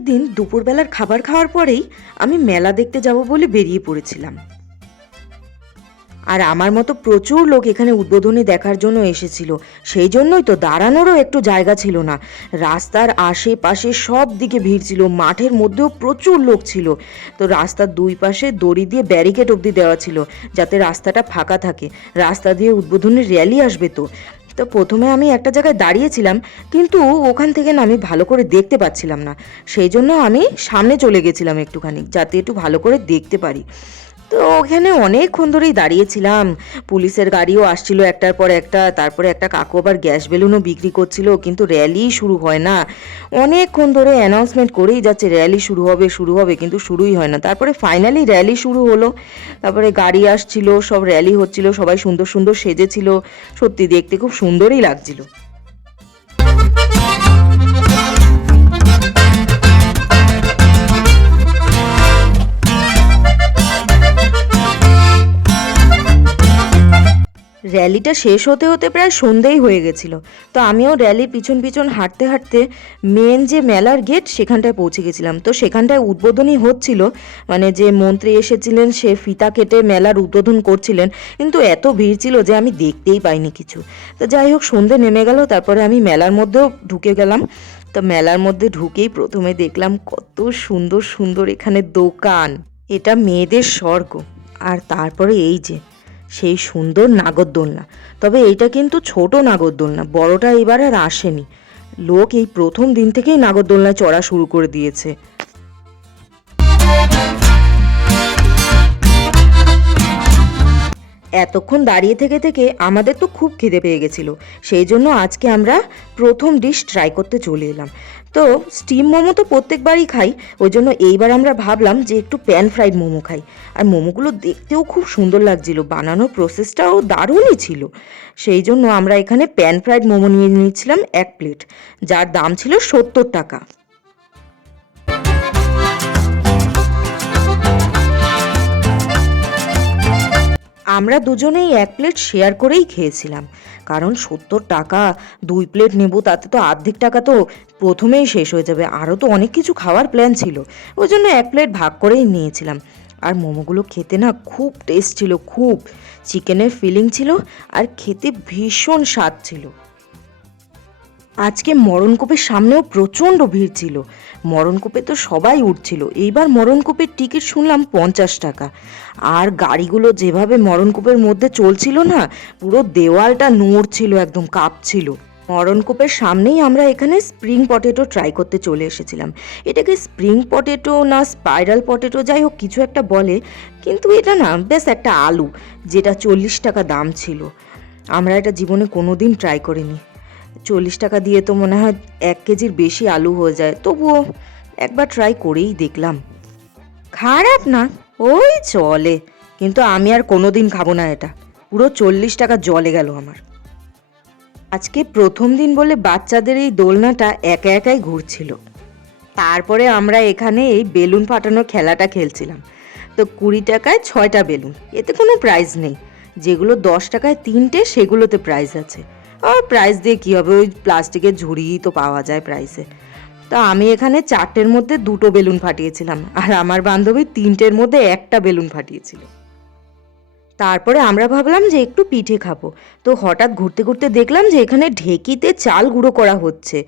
উদ্বোধনের দিন দুপুরবেলার খাবার খাওয়ার পরেই আমি মেলা দেখতে যাব বলে বেরিয়ে পড়েছিলাম। আর আমার মতো প্রচুর লোক এখানে উদ্বোধনী দেখার জন্য এসেছিল, সেই জন্যই তো দাঁড়ানোরও একটু জায়গা ছিল না। রাস্তার আশেপাশে সব দিকে ভিড় ছিল, মাঠের মধ্যেও প্রচুর লোক ছিল। তো রাস্তার দুই পাশে দড়ি দিয়ে ব্যারিকেড অবধি দেওয়া ছিল যাতে রাস্তাটা ফাঁকা থাকে, রাস্তা দিয়ে উদ্বোধনী র্যালি আসবে। তো তো প্রথমে আমি একটা জায়গায় দাঁড়িয়েছিলাম, কিন্তু ওখান থেকে না আমি ভালো করে দেখতে পাচ্ছিলাম না, সেই জন্য আমি সামনে চলে গেছিলাম একটুখানি, যাতে একটু ভালো করে দেখতে পারি। তো ওখানে অনেকক্ষণ ধরেই দাঁড়িয়েছিলাম, পুলিশের গাড়িও আসছিল একটার পর একটা, তারপরে একটা কাকু আবার গ্যাস বেলুনও বিক্রি করছিল, কিন্তু র্যালি শুরু হয় না। অনেকক্ষণ ধরে অ্যানাউন্সমেন্ট করেই যাচ্ছে র্যালি শুরু হবে শুরু হবে, কিন্তু শুরুই হয় না। তারপরে ফাইনালি র্যালি শুরু হলো, তারপরে গাড়ি আসছিল, সব র্যালি হচ্ছিল, সবাই সুন্দর সুন্দর সেজেছিল, সত্যি দেখতে খুব সুন্দরই লাগছিল। র্যালিটা শেষ হতে হতে প্রায় সন্ধেই হয়ে গেছিল। তো আমিও র্যালির পিছন পিছন হাঁটতে হাঁটতে মেন যে মেলার গেট সেখানটায় পৌঁছে গেছিলাম। তো সেখানটায় উদ্বোধনী হচ্ছিল, মানে যে মন্ত্রী এসেছিলেন সে ফিতা কেটে মেলার উদ্বোধন করছিলেন, কিন্তু এত ভিড় ছিল যে আমি দেখতেই পাইনি কিছু। তো যাই হোক, সন্ধে নেমে গেল, তারপরে আমি মেলার মধ্যেও ঢুকে গেলাম। তো মেলার মধ্যে ঢুকেই প্রথমে দেখলাম কত সুন্দর সুন্দর এখানে দোকান, এটা মেয়েদের স্বর্গ। আর তারপরে এই যে সেই সুন্দর নাগরদোলনা, তবে এইটা কিন্তু ছোট নাগরদোলনা, বড়টা এবার আর আসেনি। লোক এই প্রথম দিন থেকেই নাগরদোলনায় চড়া শুরু করে দিয়েছে। এতক্ষণ দাঁড়িয়ে থেকে থেকে আমাদের তো খুব খিদে পেয়ে গেছিল, সেই জন্য আজকে আমরা প্রথম ডিশ ট্রাই করতে চলে এলাম। তো স্টিম মোমো তো প্রত্যেকবারই খাই, ওই জন্য এইবার আমরা ভাবলাম যে একটু প্যান ফ্রাইড মোমো খাই। আর মোমোগুলো দেখতেও খুব সুন্দর লাগছিল, বানানোর প্রসেসটাও দারুণই ছিল। সেই জন্য আমরা এখানে প্যান ফ্রাইড মোমো নিয়ে নিয়েছিলাম 1 প্লেট, যার দাম ছিল 70 টাকা। আমরা দুজনেই 1 প্লেট শেয়ার করেই খেয়েছিলাম, কারণ 70 টাকা 2 প্লেট নেব, তাতে তো অর্ধেক টাকা তো প্রথমেই শেষ হয়ে যাবে, আরও তো অনেক কিছু খাওয়ার প্ল্যান ছিল, ওই জন্য 1 প্লেট ভাগ করেই নিয়েছিলাম। আর মোমোগুলো খেতে না খুব টেস্ট ছিল, খুব চিকেনের ফিলিং ছিল, আর খেতে ভীষণ স্বাদ ছিল। আজকে মরণকূপের সামনেও প্রচণ্ড ভিড় ছিল, মরণকূপে তো সবাই উঠছিল। এইবার মরণকূপের টিকিট শুনলাম 50 টাকা। আর গাড়িগুলো যেভাবে মরণকূপের মধ্যে চলছিল না, পুরো দেওয়ালটা নড়ছিল, একদম কাঁপছিল। মরণকূপের সামনেই আমরা এখানে স্প্রিং পটেটো ট্রাই করতে চলে এসেছিলাম। এটাকে স্প্রিং পটেটো না স্পাইরাল পটেটো যাই হোক কিছু একটা বলে, কিন্তু এটা না বেশ একটা আলু, যেটা 40 টাকা দাম ছিল। আমরা এটা জীবনে কোনো দিন ট্রাই করিনি। 40 টাকা দিয়ে তো মনে হয় 1 কেজির বেশি আলু হয়ে যায়, তবুও একবার ট্রাই করেই দেখলাম। খারাপ না, ওই চলে, কিন্তু আমি আর কোনো দিন খাবো না এটা, পুরো 40 টাকা জলে গেল আমার। আজকে প্রথম দিন বলে বাচ্চাদের এই দোলনাটা একা একাই ঘুরছিল। তারপরে আমরা এখানে এই বেলুন ফাটানোর খেলাটা খেলছিলাম। তো 20 টাকায় 6টা বেলুন, এতে কোনো প্রাইজ নেই। যেগুলো 10 টাকায় 3টে সেগুলোতে প্রাইজ আছে। আর প্রাইজ দিয়ে কী হবে, ওই প্লাস্টিকের ঝুড়িই তো পাওয়া যায় প্রাইসে। তো আমি এখানে 4টের মধ্যে 2টো বেলুন ফাটিয়েছিলাম, আর আমার বান্ধবী 3টের মধ্যে 1টা বেলুন ফাটিয়েছিল। তারপরে আমরা ভাবলাম যে একটু পিঠে খাবো। তো হঠাৎ ঘুরতে ঘুরতে দেখলাম যে এখানে ঢেকিতে চাল গুঁড়ো করা হচ্ছে,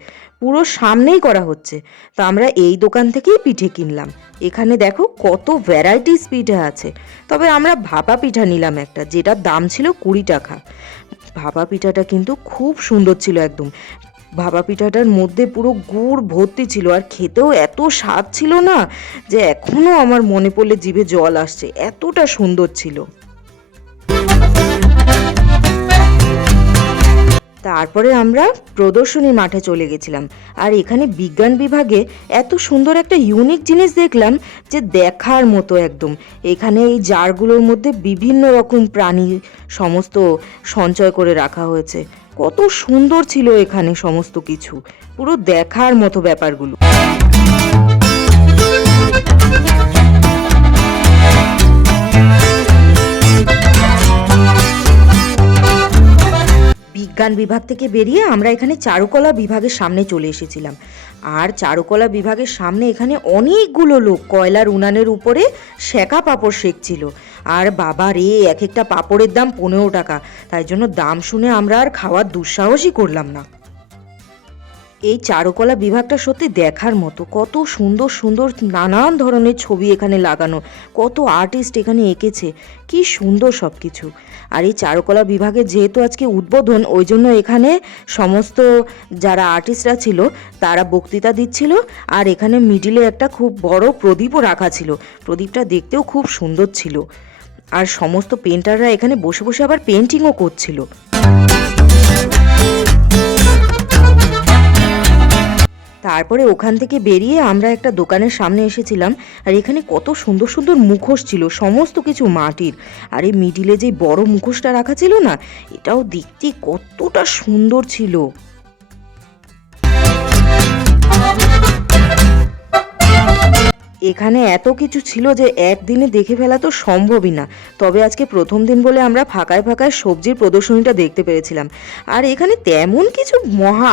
পুরো সামনেই করা হচ্ছে। তো আমরা এই দোকান থেকেই পিঠে কিনলাম। এখানে দেখো কত ভ্যারাইটিস পিঠে আছে, তবে আমরা ভাপা পিঠা নিলাম একটা, যেটার দাম ছিল 20 টাকা। ভাপা পিঠাটা কিন্তু খুব সুন্দর ছিল একদম, ভাপা পিঠাটার মধ্যে পুরো গুড় ভর্তি ছিল, আর খেতেও এত স্বাদ ছিল না যে এখনও আমার মনে পড়লে জিভে জল আসছে, এতটা সুন্দর ছিল। তারপরে আমরা প্রদর্শনী মাঠে চলে গেছিলাম, আর এখানে বিজ্ঞান বিভাগে এত সুন্দর একটা ইউনিক জিনিস দেখলাম যে দেখার মতো একদম। এখানে এই জারগুলোর মধ্যে বিভিন্ন রকম প্রাণী সমস্ত সঞ্চয় করে রাখা হয়েছে, কত সুন্দর ছিল এখানে সমস্ত কিছু, পুরো দেখার মতো ব্যাপারগুলো। বিজ্ঞান বিভাগ থেকে বেরিয়ে আমরা এখানে চারুকলা বিভাগের সামনে চলে এসেছিলাম। আর চারুকলা বিভাগের সামনে এখানে অনেকগুলো লোক কয়লার উনানের উপরে সেকা পাঁপড় সেঁকছিল। আর বাবা রে, এক একটা পাঁপড়ের দাম 15 টাকা। তাই জন্য দাম শুনে আমরা আর খাওয়ার দুঃসাহসই করলাম না। এই চারুকলা বিভাগটা সত্যি দেখার মতো, কত সুন্দর সুন্দর নানান ধরনের ছবি এখানে লাগানো, কত আর্টিস্ট এখানে এঁকেছে, কি সুন্দর সব কিছু। আর এই চারুকলা বিভাগের যেহেতু আজকে উদ্বোধন, ওই জন্য এখানে সমস্ত যারা আর্টিস্টরা ছিল তারা বক্তৃতা দিচ্ছিল। আর এখানে মিডিলে একটা খুব বড় প্রদীপও রাখা ছিল, প্রদীপটা দেখতেও খুব সুন্দর ছিল। আর সমস্ত পেন্টাররা এখানে বসে বসে আবার পেন্টিংও করছিল। তারপরে ওখান থেকে বেরিয়ে আমরা একটা দোকানের সামনে এসেছিলাম। আর এখানে কত সুন্দর সুন্দর মুখোশ ছিল, সমস্ত কিছু মাটির। আর এই মিডিলে যে বড় মুখোশটা রাখা ছিল না, এটাও দেখতে কতটা সুন্দর ছিল। এখানে এত কিছু ছিল যে একদিনে দেখে ফেলা তো সম্ভবই না। তবে আজকে প্রথম দিন বলে আমরা ফাঁকায় ফাঁকায় সবজির প্রদর্শনীটা দেখতে পেরেছিলাম। আর এখানে তেমন কিছু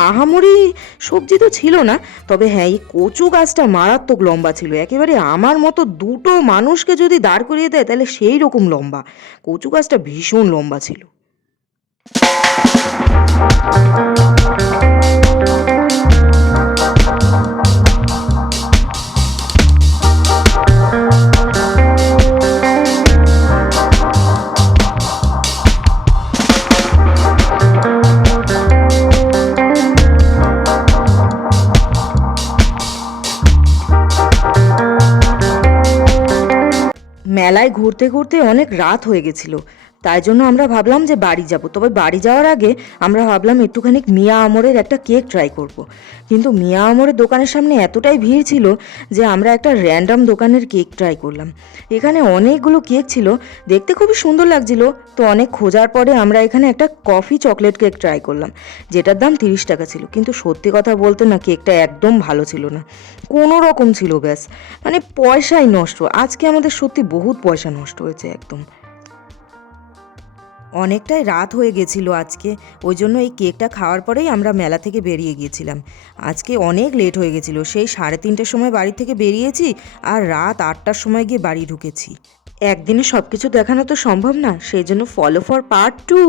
আহামরি সবজি তো ছিল না। তবে হ্যাঁ, এই কচু গাছটা মারাত্মক লম্বা ছিল, একেবারে আমার মতো দুটো মানুষকে যদি দাঁড় করিয়ে দেয় তাহলে সেই রকম লম্বা। কচু গাছটা ভীষণ লম্বা ছিল। মেলায় ঘুরতে ঘুরতে অনেক রাত হয়ে গেছিল, তাই জন্য আমরা ভাবলাম যে বাড়ি যাব। তবে বাড়ি যাওয়ার আগে আমরা ভাবলাম একটুখানি মিয়া আমরের একটা কেক ট্রাই করব। কিন্তু মিয়া আমরের দোকানের সামনে এতটাই ভিড় ছিল যে আমরা একটা র্যান্ডম দোকানের কেক ট্রাই করলাম। এখানে অনেকগুলো কেক ছিল, দেখতে খুবই সুন্দর লাগছিল। তো অনেক খোঁজার পরে আমরা এখানে একটা কফি চকলেট কেক ট্রাই করলাম, যেটার দাম 30 টাকা ছিল। কিন্তু সত্যি কথা বলতে না, কেকটা একদম ভালো ছিল না, কোনো রকম ছিল, ব্যাস মানে পয়সাই নষ্ট। আজকে আমাদের সত্যি বহুত পয়সা নষ্ট হয়েছে একদম। অনেকটাই রাত হয়ে গেছিল আজকে, ওই জন্য এই কেকটা খাওয়ার পরেই আমরা মেলা থেকে বেরিয়ে গিয়েছিলাম। আজকে অনেক লেট হয়ে গেছিলো, সেই 3:30টার সময় বাড়ি থেকে বেরিয়েছি আর রাত 8টার সময় গিয়ে বাড়ি ঢুকেছি। একদিনে সব কিছু দেখানো তো সম্ভব না, সেই জন্য ফলো ফর পার্ট 2।